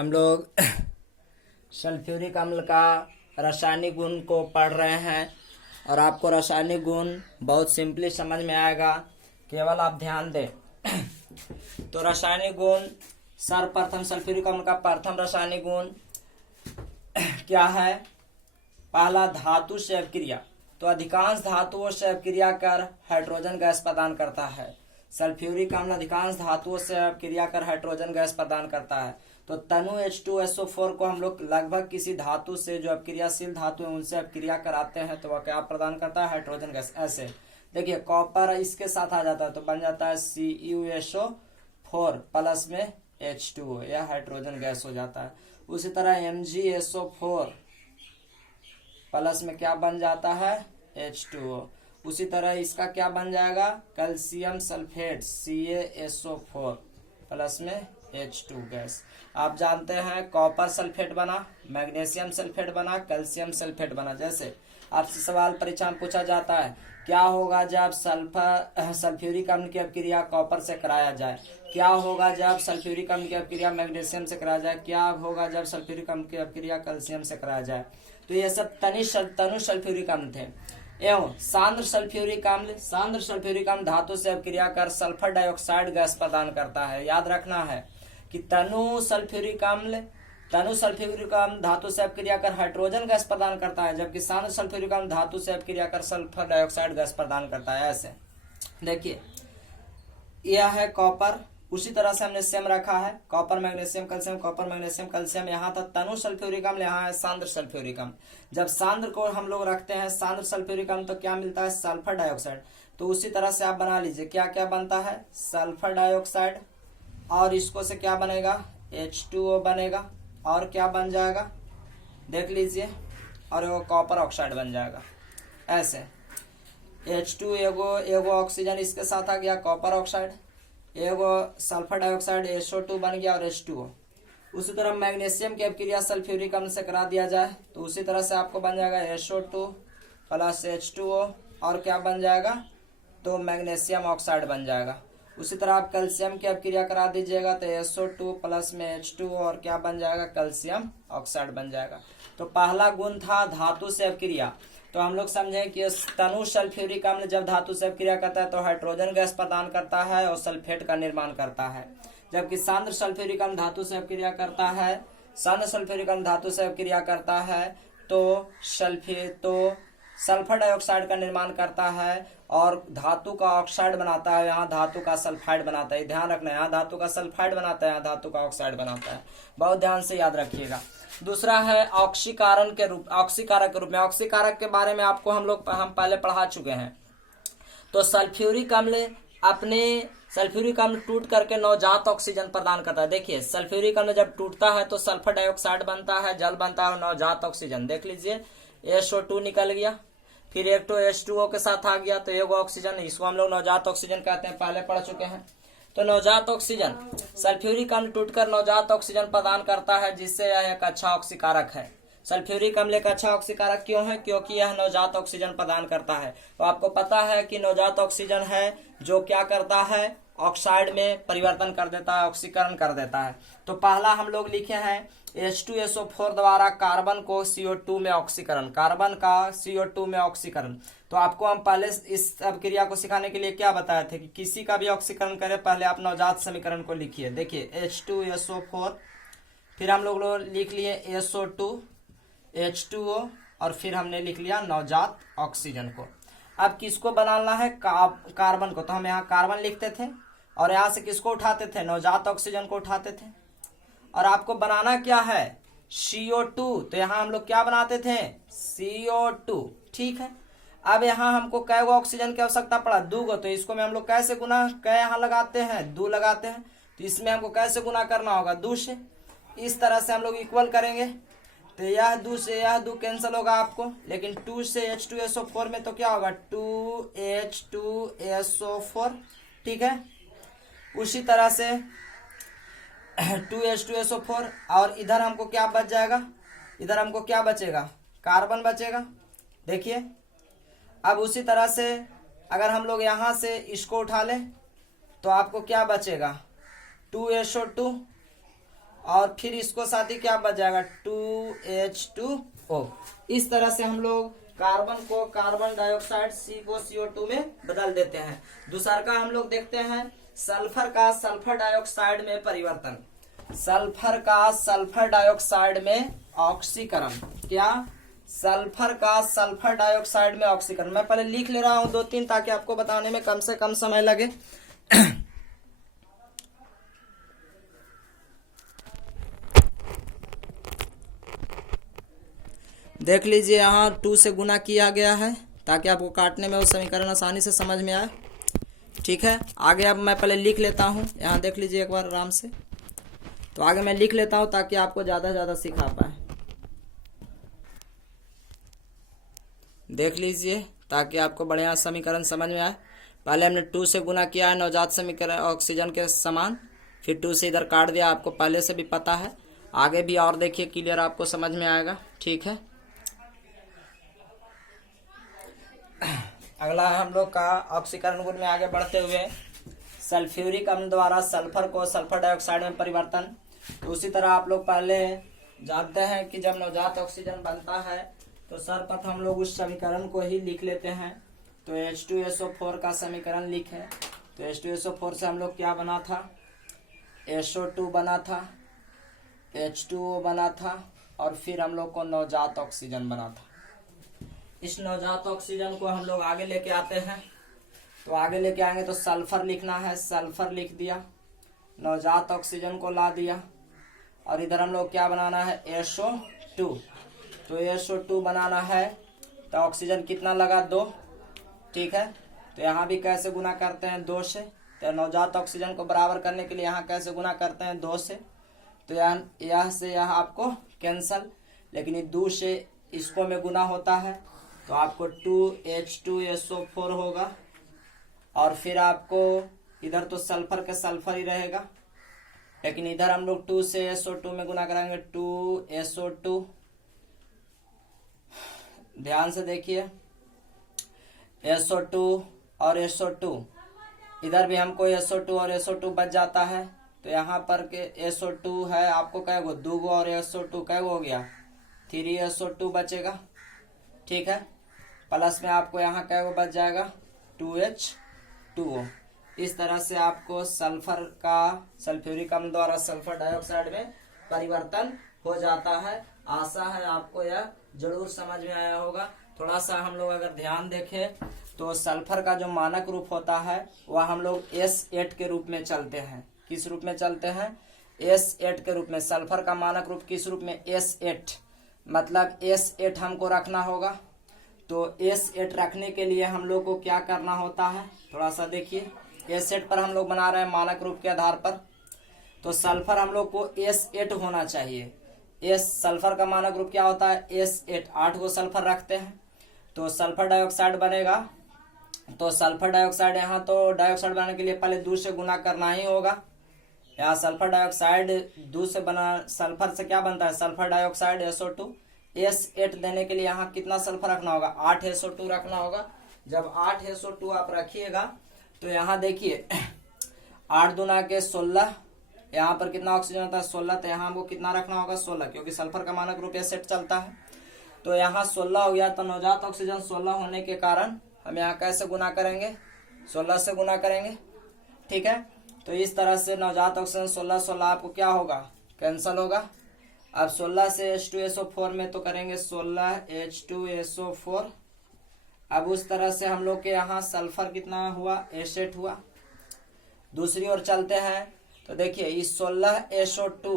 हम लोग सल्फ्यूरिक अम्ल का रासायनिक गुण को पढ़ रहे हैं और आपको रासायनिक गुण बहुत सिंपली समझ में आएगा, केवल आप ध्यान दें। तो रासायनिक गुण सर्वप्रथम सल्फ्यूरिक अम्ल का प्रथम रासायनिक गुण क्या है? पहला, धातु से अभिक्रिया। तो अधिकांश धातुओं से अभिक्रिया कर हाइड्रोजन गैस प्रदान करता है। सल्फ्यूरिक अम्ल अधिकांश धातुओं से अभिक्रिया कर हाइड्रोजन गैस प्रदान करता है। तो तनु H2SO4 को हम लोग लगभग किसी धातु से, जो अभिक्रियाशील धातु है उनसे अभिक्रिया कराते हैं तो वह क्या प्रदान करता है? Hydrogen gas. ऐसे देखिए, कॉपर इसके साथ आ जाता है तो बन जाता है CuSO4 प्लस में H2O, यह हाइड्रोजन गैस हो जाता है। उसी तरह MgSO4 प्लस में क्या बन जाता है? H2O। उसी तरह इसका क्या बन जाएगा? कैल्शियम सल्फेट CaSO4 प्लस में H2 गैस। आप जानते हैं कॉपर सल्फेट बना, मैग्नीशियम सल्फेट बना, कैल्शियम सल्फेट बना। जैसे आपसे सवाल परीक्षा में पूछा जाता है, क्या होगा जब सल्फ्यूरिक अम्ल की अभिक्रिया कॉपर से कराया जाए? क्या होगा जब सल्फ्यूरिक अम्ल की अभिक्रिया मैग्नीशियम से कराया जाए? क्या होगा जब सल्फ्यूरिक अम्ल की अभिक्रिया कैल्शियम से कराया जाए? तो ये सब तनु सल्फ्यूरिक अम्ल थे। एवं सांद्र सल्फ्यूरिक अम्ल धातु से अभिक्रिया कर सल्फर डाइऑक्साइड गैस प्रदान करता है। याद रखना है कि तनु सल्फ्यूरिक अम्ल धातु से अभिक्रिया कर हाइड्रोजन गैस प्रदान करता है, जबकि सांद्र सल्फ्यूरिक अम्ल धातु से अभिक्रिया कर सल्फर डाइऑक्साइड गैस प्रदान करता है। ऐसे देखिए, यह है कॉपर। उसी तरह से हमने सेम रखा है, copper magnesium calcium, copper magnesium calcium. यहाँ था तनु सल्फ्यूरिक अम्ल, यहाँ है सांद्र सल्फ्यूरिक अम्ल। जब सांद्र को हम लोग रखते हैं सांद्र सल्फ्यूरिक अम्ल तो क्या मिलता है? Sulphur dioxide. तो उसी तरह से आप बना लीजिए, क्या क्या बनता है? सल्फर डाइऑक्साइड, और इसको से क्या बनेगा? H2O बनेगा। और क्या बन जाएगा? देख लीजिए, और वो कॉपर ऑक्साइड बन जाएगा। ऐसे H2 एगो ऑक्सीजन इसके साथ आ गया, कॉपर ऑक्साइड, एगो सल्फर डाइऑक्साइड SO2 बन गया और H2O। उसी तरह मैग्नीशियम की अभिक्रिया सल्फ्यूरिक अम्ल से करा दिया जाए तो उसी तरह से आपको बन जाएगा SO2 प्लस H2O, और क्या बन जाएगा? तो मैग्नीशियम ऑक्साइड बन जाएगा। उसी तरह आप कैल्शियम की अभिक्रिया करा दीजिएगा तो SO2 प्लस में H2O, और क्या बन जाएगा? कैल्शियम ऑक्साइड बन जाएगा। तो पहला गुण था धातु से अभिक्रिया। तो हम लोग समझे कि तनु सल्फ्यूरिक अम्ल जब धातु से अभिक्रिया करता है तो हाइड्रोजन गैस प्रदान करता है और सल्फेट का निर्माण करता है, जबकि सांद्र सल्फ्यूरिक अम्ल धातु से अभिक्रिया करता है तो सल्फर डाइऑक्साइड का निर्माण करता है और धातु का ऑक्साइड बनाता है। यहाँ धातु का सल्फाइड बनाता है। ध्यान रखना है, यहाँ धातु का सल्फाइड बनाता है, यहाँ धातु का ऑक्साइड बनाता है। बहुत ध्यान से याद रखिएगा। दूसरा है ऑक्सीकारक के रूप में। ऑक्सीकारक के बारे में आपको हम पहले पढ़ा चुके हैं। तो सल्फ्यूरिक अम्ल टूट करके नवजात ऑक्सीजन प्रदान करता है। देखिए, सल्फ्यूरिक अम्ल जब टूटता है तो सल्फर डाइऑक्साइड बनता है, जल बनता है और नवजात ऑक्सीजन। देख लीजिए, SO2 निकल गया, फिर एक तो H2O के साथ आ गया तो एगो ऑक्सीजन, इसको हम लोग नवजात ऑक्सीजन कहते हैं, पहले पढ़ चुके हैं। तो नवजात ऑक्सीजन, सल्फ्यूरिक अम्ल टूटकर नवजात ऑक्सीजन प्रदान करता है, जिससे यह एक अच्छा ऑक्सीकारक है। सल्फ्यूरिक अम्ल एक अच्छा ऑक्सीकारक क्यों है? क्योंकि यह नवजात ऑक्सीजन प्रदान करता है। तो आपको पता है कि नवजात ऑक्सीजन है जो क्या करता है? ऑक्साइड में परिवर्तन कर देता है, ऑक्सीकरण कर देता है। तो पहला हम लोग लिखे हैं H2SO4 द्वारा कार्बन को CO2 में ऑक्सीकरण, कार्बन का CO2 में ऑक्सीकरण। तो आपको हम पहले इस अभिक्रिया को सिखाने के लिए क्या बताए थे कि किसी का भी ऑक्सीकरण करे पहले आप नवजात समीकरण को लिखिए। देखिए, H2SO4, फिर हम लोग लिख लिए SO2, H2O, और फिर हमने लिख लिया नवजात ऑक्सीजन को। अब किसको बनाना है? कार्बन को। तो हम यहाँ कार्बन लिखते थे और यहाँ से किसको उठाते थे? नवजात ऑक्सीजन को उठाते थे। और आपको बनाना क्या है? CO2। तो यहाँ हम लोग क्या बनाते थे? CO2। ठीक है। अब यहाँ हमको कै गो ऑक्सीजन की आवश्यकता पड़ा? 2 गो। तो इसको में हम लोग कैसे गुना, कै यहाँ लगाते हैं, 2 लगाते हैं। तो इसमें हमको कैसे गुना करना होगा? 2 से। इस तरह से हम लोग इक्वल करेंगे तो यह 2 से यह 2 कैंसिल होगा आपको, लेकिन 2 से H2SO4 में तो क्या होगा? 2H2SO4। ठीक है। उसी तरह से 2H2SO4, और इधर हमको क्या बच जाएगा? इधर हमको क्या बचेगा? कार्बन बचेगा। देखिए, अब उसी तरह से अगर हम लोग यहाँ से इसको उठा ले तो आपको क्या बचेगा? 2SO2 और फिर इसको साथ ही क्या बच जाएगा 2H2O। इस तरह से हम लोग कार्बन को कार्बन डाइऑक्साइड, सी को CO2 में बदल देते हैं। दूसरा का हम लोग देखते हैं सल्फर का सल्फर डाइऑक्साइड में परिवर्तन। सल्फर का सल्फर डाइऑक्साइड में ऑक्सीकरण। क्या? सल्फर का सल्फर डाइऑक्साइड में ऑक्सीकरण। मैं पहले लिख ले रहा हूं 2-3 ताकि आपको बताने में कम से कम समय लगे। देख लीजिए यहाँ 2 से गुना किया गया है ताकि आपको काटने में वो समीकरण आसानी से समझ में आए। ठीक है, आगे अब मैं पहले लिख लेता हूँ। यहाँ देख लीजिए एक बार आराम से। तो आगे मैं लिख लेता हूँ ताकि आपको ज़्यादा से ज़्यादा सिखा पाए। देख लीजिए ताकि आपको बढ़िया समीकरण समझ में आए। पहले हमने 2 से गुना किया है नवजात समीकरण ऑक्सीजन के समान, फिर 2 से इधर काट दिया। आपको पहले से भी पता है, आगे भी और देखिए क्लियर आपको समझ में आएगा। ठीक है, अगला हम लोग का ऑक्सीकरण गुण में आगे बढ़ते हुए सल्फ्यूरिक अम्ल द्वारा सल्फर को सल्फर डाइऑक्साइड में परिवर्तन। तो उसी तरह आप लोग पहले जानते हैं कि जब नवजात ऑक्सीजन बनता है तो सर्वप्रथम हम लोग उस समीकरण को ही लिख लेते हैं। तो H2SO4 का समीकरण लिखे। तो H2SO4 से हम लोग क्या बना था? SO2 बना था, H2O बना था और फिर हम लोग को नवजात ऑक्सीजन बना था। इस नवजात ऑक्सीजन को हम लोग आगे लेके आते हैं। तो आगे लेके आएंगे तो सल्फर लिखना है, सल्फर लिख दिया, नवजात ऑक्सीजन को ला दिया और इधर हम लोग क्या बनाना है? SO2। तो SO2 बनाना है तो ऑक्सीजन कितना लगा? 2। ठीक है, तो यहाँ भी कैसे गुना करते हैं? 2 से। तो नवजात ऑक्सीजन को बराबर करने के लिए यहाँ कैसे गुना करते हैं? 2 से। तो यहाँ से यहाँ आपको कैंसल, लेकिन ये 2 से इसको में गुना होता है तो आपको 2H2SO4 होगा। और फिर आपको इधर तो सल्फर के सल्फर ही रहेगा, लेकिन इधर हम लोग 2 से SO2 में गुना करेंगे 2SO2। ध्यान से देखिए, SO2 और SO2, इधर भी हमको SO2 और SO2 बच जाता है। तो यहाँ पर के SO2 है आपको कै गो? 2 गो और SO2 कै गो हो गया? 3SO2 बचेगा। ठीक है, प्लस में आपको यहाँ कै गो बच जाएगा? 2H2O। इस तरह से आपको सल्फर का सल्फ्यूरिक अम्ल द्वारा सल्फर डाइऑक्साइड में परिवर्तन हो जाता है। आशा है आपको यह जरूर समझ में आया होगा। थोड़ा सा हम लोग अगर ध्यान देखें तो सल्फर का जो मानक रूप होता है वह हम लोग S8 के रूप में चलते हैं। किस रूप में चलते हैं? S8 के रूप में। सल्फर का मानक रूप किस रूप में? S8। मतलब S8 हमको रखना होगा। तो S8 रखने के लिए हम लोग को क्या करना होता है? थोड़ा सा देखिए, S8 पर हम लोग बना रहे हैं मानक रूप के आधार पर। तो सल्फर हम लोग को S8 होना चाहिए। सल्फर का मानक रूप क्या होता है? S8। 8 गो सल्फर रखते हैं तो सल्फर डाइऑक्साइड बनेगा। तो सल्फर डाइऑक्साइड, यहाँ तो डाइऑक्साइड बनाने के लिए पहले 2 से गुना करना ही होगा। यहाँ सल्फर डाइऑक्साइड 2 से बना, सल्फर से क्या बनता है? Sulphur dioxide SO2। S8 देने के लिए यहाँ कितना सल्फर रखना होगा? 8 SO2 रखना होगा। जब 8 SO2 आप रखिएगा तो यहाँ देखिए 8 दूना के 16, यहाँ पर कितना ऑक्सीजन होता है? 16। तो यहाँ हमको कितना रखना होगा? 16, क्योंकि सल्फर का मानक रूप S8 चलता है। तो यहाँ 16 हो गया। तो नवजात ऑक्सीजन 16 होने के कारण हम यहाँ कैसे गुना करेंगे? 16 से गुना करेंगे। ठीक है, तो इस तरह से नवजात ऑक्सीजन 16 आपको क्या होगा? कैंसल होगा। अब 16 से H2SO4 में तो करेंगे 16 H2SO4। अब उस तरह से हम लोग के यहाँ सल्फर कितना हुआ? S8 हुआ। दूसरी ओर चलते हैं तो देखिए इस 16 SO2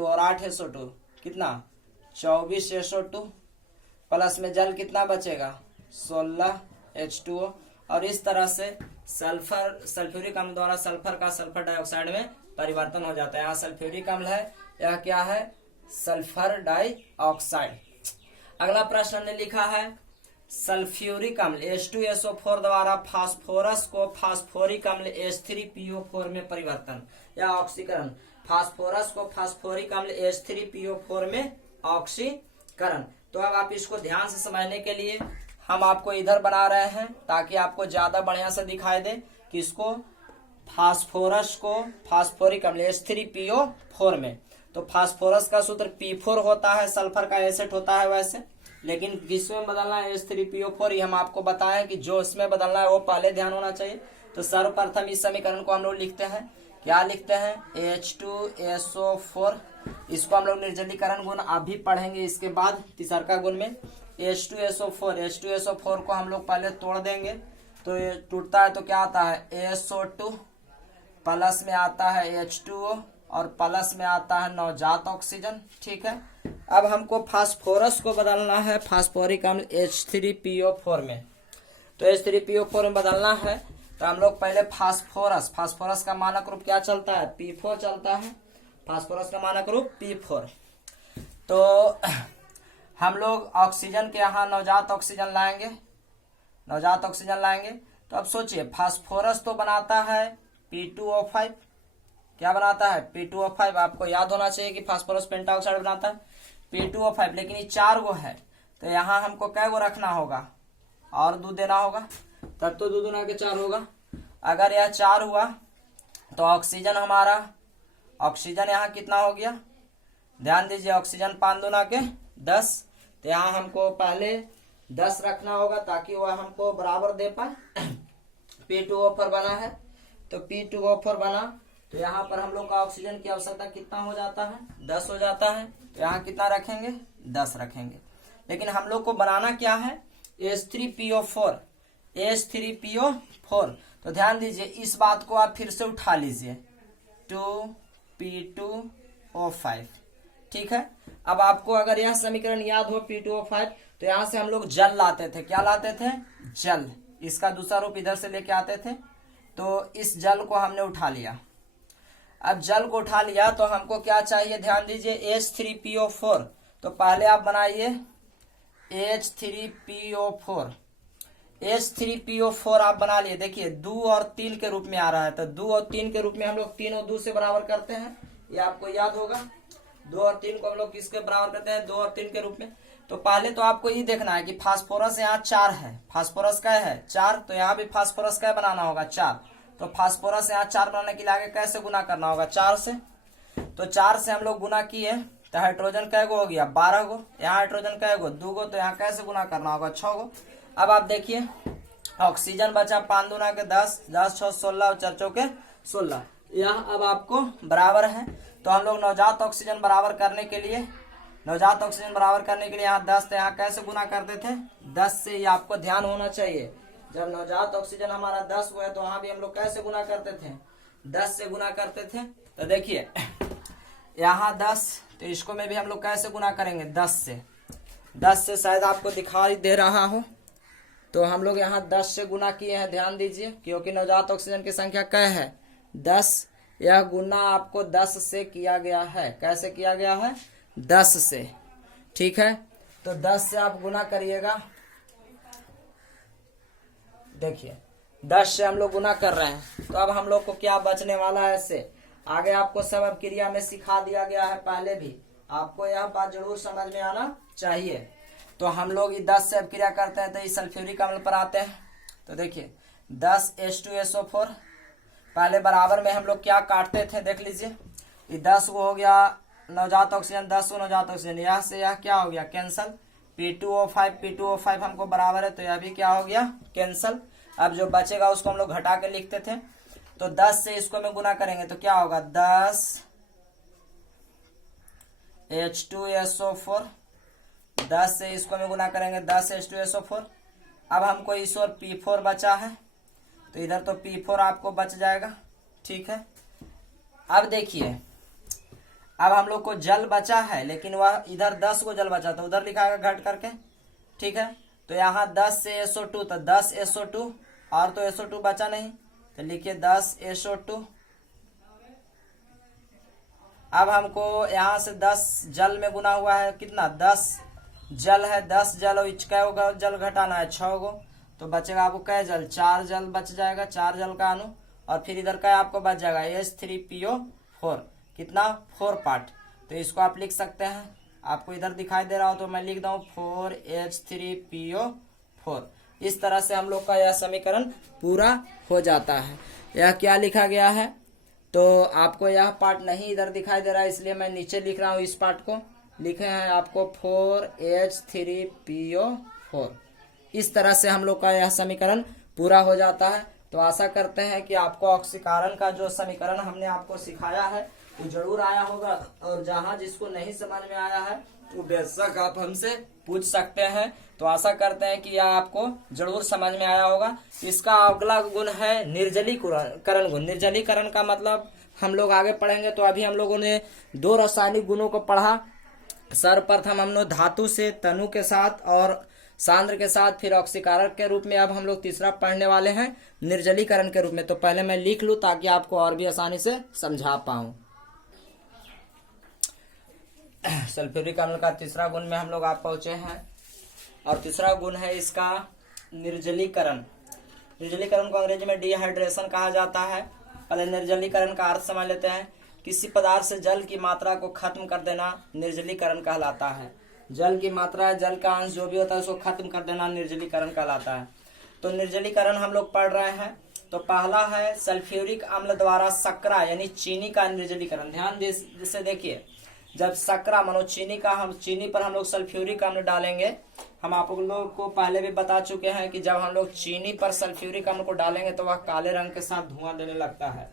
और 8 SO2 कितना? 24 SO2 प्लस में जल कितना बचेगा? 16 H2O। और इस तरह से सल्फ्यूरिक अम्ल द्वारा सल्फर का सल्फर डाइऑक्साइड में परिवर्तन हो जाता है। यहाँ सल्फ्यूरिक अम्ल है, यह क्या है? Sulphur dioxide. अगला प्रश्न ने लिखा है सल्फ्यूरिक अम्ल H2SO4 द्वारा फास्फोरस को फास्फोरिक अम्ल H3PO4 में परिवर्तन या ऑक्सीकरण। फास्फोरस को फास्फोरिक अम्ल H3PO4 में ऑक्सीकरण। तो अब आप इसको ध्यान से समझने के लिए हम आपको इधर बना रहे हैं ताकि आपको ज्यादा बढ़िया से दिखाई दे कि इसको फास्फोरस को फास्फोरिक अम्ल H3PO4 में, तो फास्फोरस का सूत्र P4 होता है, सल्फर का एसिड होता है वैसे, लेकिन किसमें बदलना है H3PO4, ये हम आपको बताएं कि जो इसमें बदलना है वो पहले ध्यान होना चाहिए। तो सर्वप्रथम इस समीकरण को हम लोग लिखते हैं, क्या लिखते हैं, H2SO4, इसको हम लोग निर्जलीकरण गुण आप भी पढ़ेंगे इसके बाद तीसरा गुण में। H2SO4 को हम लोग पहले तोड़ देंगे, तो ये टूटता है तो क्या आता है ASO2, प्लस में आता है H2O और प्लस में आता है नवजात ऑक्सीजन। ठीक है, अब हमको फास्फोरस को बदलना है फास्फोरिक अम्ल H3PO4 में, तो H3PO4 में बदलना है तो हम लोग पहले फास्फोरस का मानक रूप क्या चलता है, P4 चलता है, फास्फोरस का मानक रूप P4। तो हम लोग ऑक्सीजन के यहाँ नवजात ऑक्सीजन लाएंगे, तो अब सोचिए फास्फोरस तो बनाता है P2O5, क्या बनाता है P2O5, आपको याद होना चाहिए कि फास्फोरस पेंटाऑक्साइड बनाता है P2O5, लेकिन ये 4 गो है, तो यहाँ हमको कै गो रखना होगा और 2 देना होगा, तब तो 2 दूना के 4 होगा। अगर यह 4 हुआ तो ऑक्सीजन यहाँ कितना हो गया, ध्यान दीजिए, ऑक्सीजन 5 दूना के 10, तो यहाँ हमको पहले 10 रखना होगा ताकि वह हमको बराबर दे पाए। P2O4 बना है, तो P2O4 बना, तो यहाँ पर हम लोग का ऑक्सीजन की आवश्यकता कितना हो जाता है, 10 हो जाता है, तो यहाँ कितना रखेंगे, 10 रखेंगे। लेकिन हम लोग को बनाना क्या है, H3PO4, तो ध्यान दीजिए इस बात को आप फिर से उठा लीजिए, 2P2O5। ठीक है, अब आपको अगर यह समीकरण याद हो P2O5, तो यहाँ से हम लोग जल लाते थे, क्या लाते थे, जल, इसका दूसरा रूप इधर से लेके आते थे, तो इस जल को हमने उठा लिया। अब जल को उठा लिया तो हमको क्या चाहिए, ध्यान दीजिए H3PO4, तो पहले आप बनाइए H3PO4 आप बना लिए। देखिए 2 और 3 के रूप में आ रहा है, तो 2 और 3 के रूप में हम लोग 3 और 2 से बराबर करते हैं, ये आपको याद होगा। 2 और 3 को हम लोग किसके बराबर करते हैं, 2 और 3 के रूप में। तो पहले तो आपको ये देखना है कि फास्फोरस यहाँ 4 है, फास्फोरस का है 4, तो यहाँ भी फास्फोरस का बनाना होगा 4, तो फास्फोरस यहाँ 4 बनाने के लिए आगे कैसे गुना करना होगा, 4 से, तो 4 से हम लोग गुना किए तो हाइड्रोजन कै गो हो गया, 12 गो, यहाँ हाइड्रोजन कै गो, 2 गो, तो यहाँ कैसे गुना करना होगा, 6 गो। अब आप देखिए ऑक्सीजन बचा 5 दूना के 10, 10 6 16 और 4 चौके 16, यह अब आपको बराबर है। तो हम लोग नवजात ऑक्सीजन बराबर करने के लिए यहाँ 10, तो यहाँ कैसे गुना करते थे, 10 से, ये आपको ध्यान होना चाहिए। जब नवजात ऑक्सीजन हमारा 10 हुआ है तो वहां भी हम लोग कैसे गुना करते थे, 10 से गुना करते थे। तो देखिए यहाँ 10, तो इसको में भी हम लोग कैसे गुना करेंगे, 10 से शायद आपको दिखाई दे रहा हो, तो हम लोग यहाँ 10 से गुना किए हैं, ध्यान दीजिए, क्योंकि नवजात ऑक्सीजन की संख्या क्या है, 10, यह गुना आपको 10 से किया गया है, कैसे किया गया है, 10 से। ठीक है, तो 10 से आप गुना करिएगा, देखिए 10 से हम लोग गुना कर रहे हैं, तो अब हम लोग को क्या बचने वाला है, इससे आगे आपको सब अब क्रिया में सिखा दिया गया है, पहले भी आपको यह बात जरूर समझ में आना चाहिए। तो हम लोग 10 से अब क्रिया करते हैं तो इस सल्फ्यूरिक अम्ल पर आते हैं, तो देखिए 10 H2SO4, पहले बराबर में हम लोग क्या काटते थे, देख लीजिए, ये 10 को हो गया नवजात ऑक्सीजन, 10 को नवजात ऑक्सीजन, यह से यह क्या हो गया, कैंसल, P2O5 हमको बराबर है, तो यह भी क्या हो गया, कैंसल। अब जो बचेगा उसको हम लोग घटा के लिखते थे, तो 10 से इसको में गुना करेंगे तो क्या होगा, 10 H2SO4, 10 से इसको में गुना करेंगे 10 H2SO4। अब हमको इस ओर P4 बचा है, तो इधर तो P4 आपको बच जाएगा। ठीक है, अब देखिए, अब हम लोग को जल बचा है, लेकिन वह इधर 10 को जल बचा, तो उधर लिखा है घट करके। ठीक है, तो यहाँ 10 से SO2, तो 10 SO2, और तो SO2 बचा नहीं, तो लिखिए 10 SO2। अब हमको यहाँ से 10 जल में गुना हुआ है, कितना, 10 जल है, 10 जल और कै जल घटाना है, 6 गो, तो बचेगा आपको कै जल, 4 जल बच जाएगा, 4 जल का अणु, और फिर इधर का आपको बच जाएगा H3PO4, कितना, 4 पार्ट, तो इसको आप लिख सकते हैं, आपको इधर दिखाई दे रहा हो तो मैं लिख दूं 4H3PO4। इस तरह से हम लोग का यह समीकरण पूरा हो जाता है। यह क्या लिखा गया है, तो आपको यह पार्ट नहीं इधर दिखाई दे रहा है, इसलिए मैं नीचे लिख रहा हूँ। इस पार्ट को लिखे हैं आपको 4H3PO4। इस तरह से हम लोग का यह समीकरण पूरा हो जाता है। तो आशा करते हैं कि आपको ऑक्सीकरण का जो समीकरण हमने आपको सिखाया है वो जरूर आया होगा, और जहां जिसको नहीं समझ में आया है वो बेशक आप हमसे पूछ सकते हैं। तो आशा करते हैं कि यह आपको जरूर समझ में आया होगा। इसका अगला गुण है निर्जलीकरण गुण। निर्जलीकरण का मतलब हम लोग आगे पढ़ेंगे। तो अभी हम लोगों ने 2 रासायनिक गुणों को पढ़ा। सर्वप्रथम हमने धातु से तनु के साथ और सांद्र के साथ, फिर ऑक्सीकारक के रूप में। अब हम लोग तीसरा पढ़ने वाले हैं निर्जलीकरण के रूप में। तो पहले मैं लिख लूं ताकि आपको और भी आसानी से समझा पाऊं। सल्फ्यूरिक अम्ल का तीसरा गुण में हम लोग आप पहुंचे हैं, और तीसरा गुण है इसका निर्जलीकरण। निर्जलीकरण को अंग्रेजी में डिहाइड्रेशन कहा जाता है। पहले निर्जलीकरण का अर्थ समझ लेते हैं। किसी पदार्थ से जल की मात्रा को खत्म कर देना निर्जलीकरण कहलाता है। जल की मात्रा, जल का अंश जो भी होता है उसको खत्म कर देना निर्जलीकरण कहलाता है। तो निर्जलीकरण हम लोग पढ़ रहे हैं। तो पहला है सल्फ्यूरिक अम्ल द्वारा शर्करा यानी चीनी का निर्जलीकरण। ध्यान से देखिए, जब शर्करा मानो चीनी पर हम लोग सल्फ्यूरिक अम्ल डालेंगे। हम आप लोग को पहले भी बता चुके हैं कि जब हम लोग चीनी पर सल्फ्यूरिक अम्ल को डालेंगे तो वह काले रंग के साथ धुआं देने लगता है,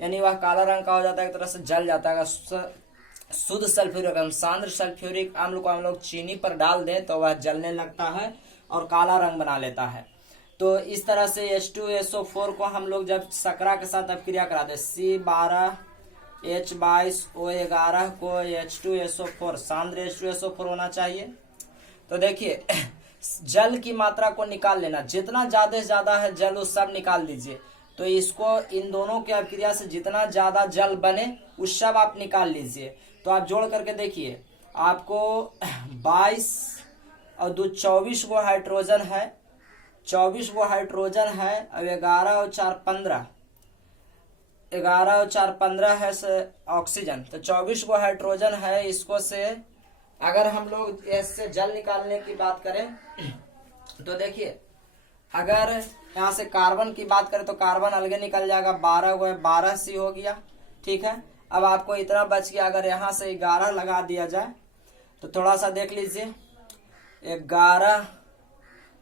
यानी वह काला रंग का हो जाता है, एक तरह से जल जाता है। शुद्ध सल्फ्यूरिक अम्ल, सांद्र सल्फ्यूरिक अम्ल को हम लोग चीनी पर डाल दें तो वह जलने लगता है और काला रंग बना लेता है। तो इस तरह से H2SO4 को हम लोग जब शर्करा के साथ अपक्रिया करा दें, C12H22O11 को H2SO4 सांद्र H2SO4 होना चाहिए। तो देखिए, जल की मात्रा को निकाल लेना, जितना ज्यादा से ज्यादा है जल वो सब निकाल दीजिए। तो इसको इन दोनों के अपक्रिया से जितना ज्यादा जल बने उस सब आप निकाल लीजिए। तो आप जोड़ करके देखिए, आपको 22 और 2 24 गो हाइड्रोजन है, 24 गो हाइड्रोजन है, और 11 और 4 15, 11 और 4 15 है ऑक्सीजन। तो 24 गो हाइड्रोजन है। इसको से अगर हम लोग इससे जल निकालने की बात करें तो देखिए, अगर यहाँ से कार्बन की बात करें तो कार्बन अलग निकल जाएगा, 12 गो है, 12C हो गया। ठीक है, अब आपको इतना बच गया। अगर यहाँ से 11 लगा दिया जाए तो थोड़ा सा देख लीजिए, 11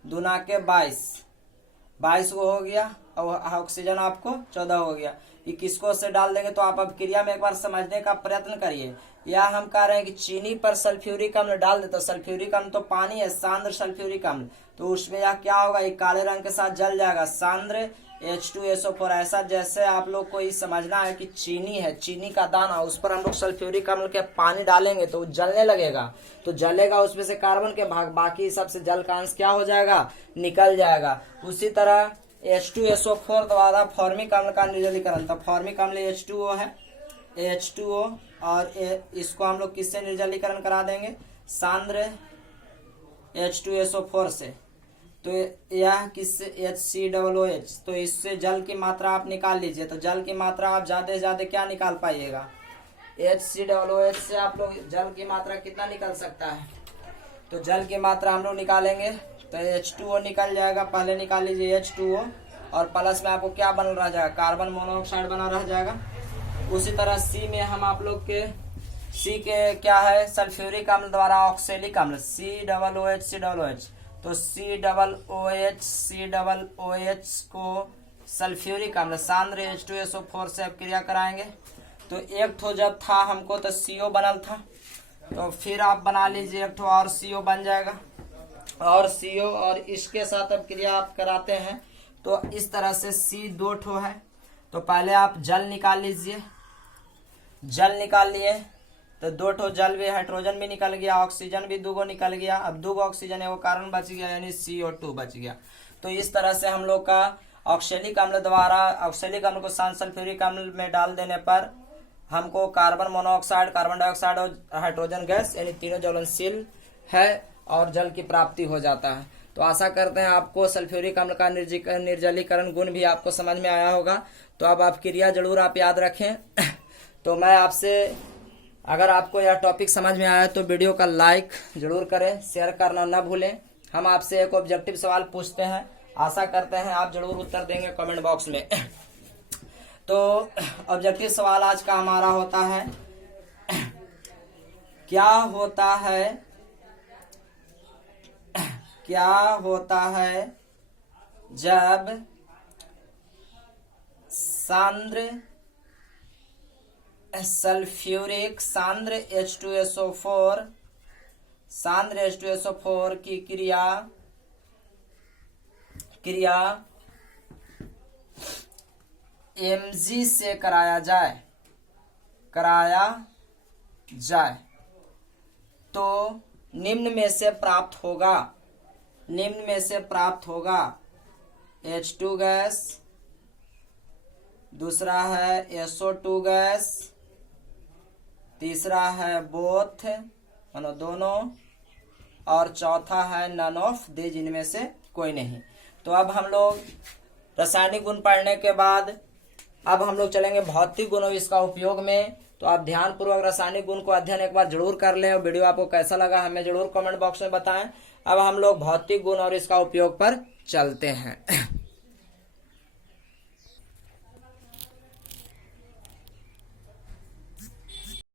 दूना के 22 को हो गया, और ऑक्सीजन आपको 14 हो गया। 21 को से डाल देंगे। तो आप अब क्रिया में एक बार समझने का प्रयत्न करिए। या हम कह रहे हैं कि चीनी पर सल्फ्यूरिक अम्ल डाल दे, तो सल्फ्यूरिक अम्ल तो पानी है, सांद्र सल्फ्यूरिक अम्ल, तो उसमें यह क्या होगा, एक काले रंग के साथ जल जाएगा, सांद्र H2SO4। ऐसा जैसे आप लोग को ये समझना है कि चीनी है, चीनी का दाना, उस पर हम लोग सल्फ्यूरिक अम्ल के पानी डालेंगे तो जलने लगेगा। तो जलेगा, उसमें से कार्बन के भाग, बाकी सबसे जल का अंश क्या हो जाएगा, निकल जाएगा। उसी तरह H2SO4 द्वारा फॉर्मिक अम्ल का निर्जलीकरण। तो फॉर्मिक अम्ल H2O है, H2O, और इसको हम लोग किससे निर्जलीकरण करा देंगे, सांद्र H2SO4 से। तो यह किससे, HCOOH। तो इससे जल की मात्रा आप निकाल लीजिए। तो जल की मात्रा आप ज्यादा से ज्यादा क्या निकाल पाइएगा, HCOOH से आप लोग जल की मात्रा कितना निकल सकता है। तो जल की मात्रा हम लोग निकालेंगे तो H2O निकल जाएगा। पहले निकाल लीजिए H2O, और प्लस में आपको क्या बन रह जाएगा, कार्बन मोनोऑक्साइड बना रह जाएगा। उसी तरह C में हम आप लोग के C के क्या है, सल्फ्यूरिक अम्ल द्वारा ऑक्सेलिक अम्ल, COOH। तो COOH को सल्फ्यूरिक अम्ल सांद्र H2SO4 से अपक्रिया कराएंगे। तो एक ठो जब था हमको तो CO बनल था, तो फिर आप बना लीजिए एक ठो और CO बन जाएगा, और CO, और इसके साथ अपक्रिया आप कराते हैं। तो इस तरह से C 2 ठो है। तो पहले आप जल निकाल लीजिए, जल निकाल लिए तो 2 ठो जल भी, हाइड्रोजन भी निकल गया, ऑक्सीजन भी 2 गो निकल गया। अब 2 गो ऑक्सीजन है, वो कार्बन बच गया, यानी CO2 बच गया। तो इस तरह से हम लोग का ऑक्सेलिक अम्ल द्वारा, ऑक्सेलिक अम्ल को सांद्र सल्फ्यूरिक अम्ल में डाल देने पर हमको कार्बन मोनोऑक्साइड, कार्बन डाइऑक्साइड और हाइड्रोजन गैस यानी तीनों ज्वलनशील है और जल की प्राप्ति हो जाता है। तो आशा करते हैं आपको सल्फ्यूरिक अम्ल का निर्जलीकरण गुण भी आपको समझ में आया होगा। तो अब आप क्रिया जरूर आप याद रखें। तो मैं आपसे, अगर आपको यह टॉपिक समझ में आया तो वीडियो का लाइक जरूर करें, शेयर करना ना भूलें। हम आपसे एक ऑब्जेक्टिव सवाल पूछते हैं, आशा करते हैं आप जरूर उत्तर देंगे कमेंट बॉक्स में। तो ऑब्जेक्टिव सवाल आज का हमारा होता है, क्या होता है जब सांद्र सल्फ्यूरिक सांद्र H2SO4 की क्रिया Mg से कराया जाए तो निम्न में से प्राप्त होगा H2 गैस, दूसरा है SO2 गैस, तीसरा है बोथ मानो दोनों, और चौथा है नन ऑफ दीज, इनमें से कोई नहीं। तो अब हम लोग रासायनिक गुण पढ़ने के बाद अब हम लोग चलेंगे भौतिक गुणों इसका उपयोग में। तो आप ध्यान पूर्वक रासायनिक गुण को अध्ययन एक बार जरूर कर लें और वीडियो आपको कैसा लगा हमें जरूर कमेंट बॉक्स में बताएं। अब हम लोग भौतिक गुण और इसका उपयोग पर चलते हैं।